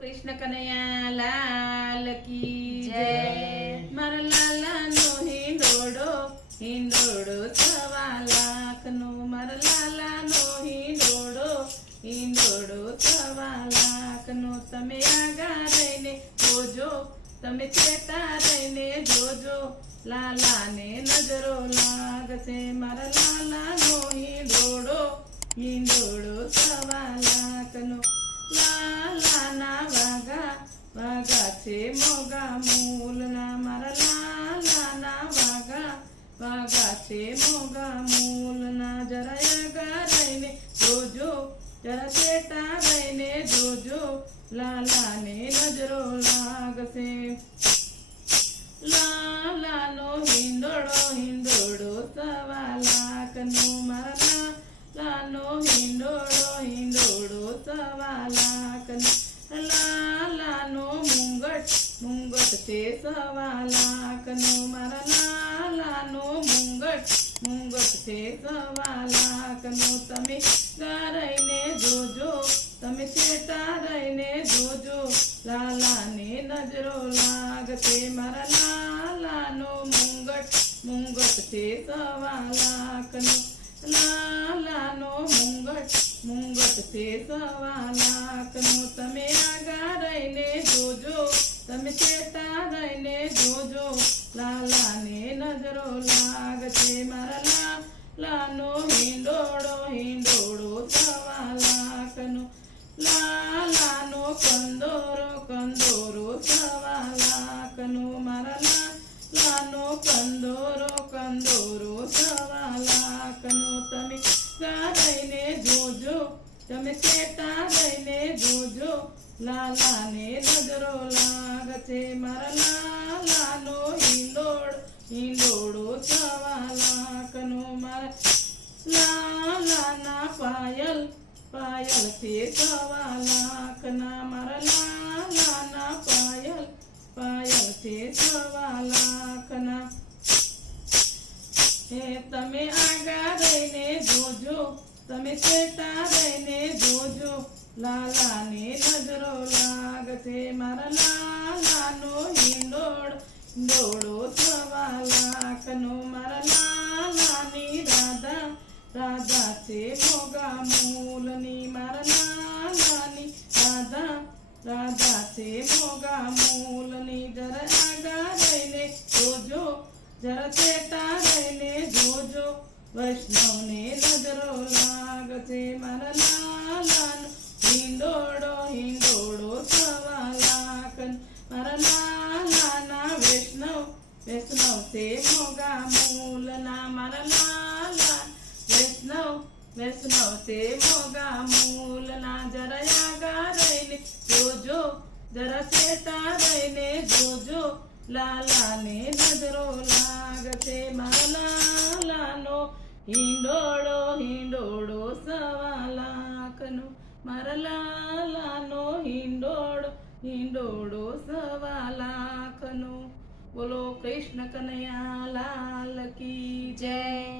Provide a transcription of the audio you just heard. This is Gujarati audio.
કૃષ્ણ કનૈયા લાલ કી જય. મારા લાલાનો હિંડોડો હિંડોડો સવા લાખનો. મારા લાલાનો હિંડોડો હિંડોડો સવા લાખનો. તમે આગા રહીને જોજો તમે ચેતા રહીને જોજો. લાલાને નજરો લાગશે. મારા લાલાનો હિંડોડો હિંડોડો સવા છે મોગા મૂલના મારા લાલાના વાગા વાગા છે મોગા મૂલના જરા આગા રહીને જોજો જરા ચેતા રહીને જોજો. લાલાને નજરો લાગશે. મુંગટ છે સવા લાખનો મારા લાલાનો મુંગટ મુંગટ છે સવા લાખનો તમે ગારઈને જોજો, તમે ચેતા રહીને જોજો. લાલાને નજરો લાગશે મારા લાલાનો મુંગટ મુંગટ છે સવા લાખનો લાલાનો મુંગટ મુંગટ છે સવા લાખનો નજરો લાગશે મારા લાલાનો હિંડોળો હિંડોળો સવા લાખનો લાલાનો કંદોરો કંદોરો થવા લાકનો મારા લાલાનો કંદોરો કંદોરો થવા લાકનો તમે ગાઈને જોજો, તમે ચેતા રહીને જોજો. લાલાને નજરો લાગશે મારા લાલાનો પાયલ સવા લાખના મારા લાલાના પાયલ હે તમે આગા રહીને જોજો, તમે ચેતા રહીને જોજો, લાલાને નજરો લાગશે મારા લાલાનો હિંડોળ ડોળો થવા લાખનો મારા રાધા છે મોગા મૂલની મારા નાની રાધા રાધા છે મોગા મૂલની જરા આગા રહીને જોજો, જરા ચેતા રહીને જોજો. વૈષ્ણવને નજરો લાગશે મારા લાલાનો હિંડોળો હિંડોળો સવા લાખન મારા લાલાના વૈષ્ણવ વૈષ્ણવ છે મોગા મૂલના મારા વૈષ્ણવ વૈષ્ણવ તે મોગા મૂલના જરા આગા રહીને જોજો, જરા ચેતા રહીને જોજો. લાલાને નજરો લાગશે મારા લાલાનો. હિંડોળો હિંડોળો સવા લાખનો. મારા લાલાનો હિંડોળો હિંડોળો સવા લાખનો. બોલો કૃષ્ણ કનૈયા લાલ કી જય.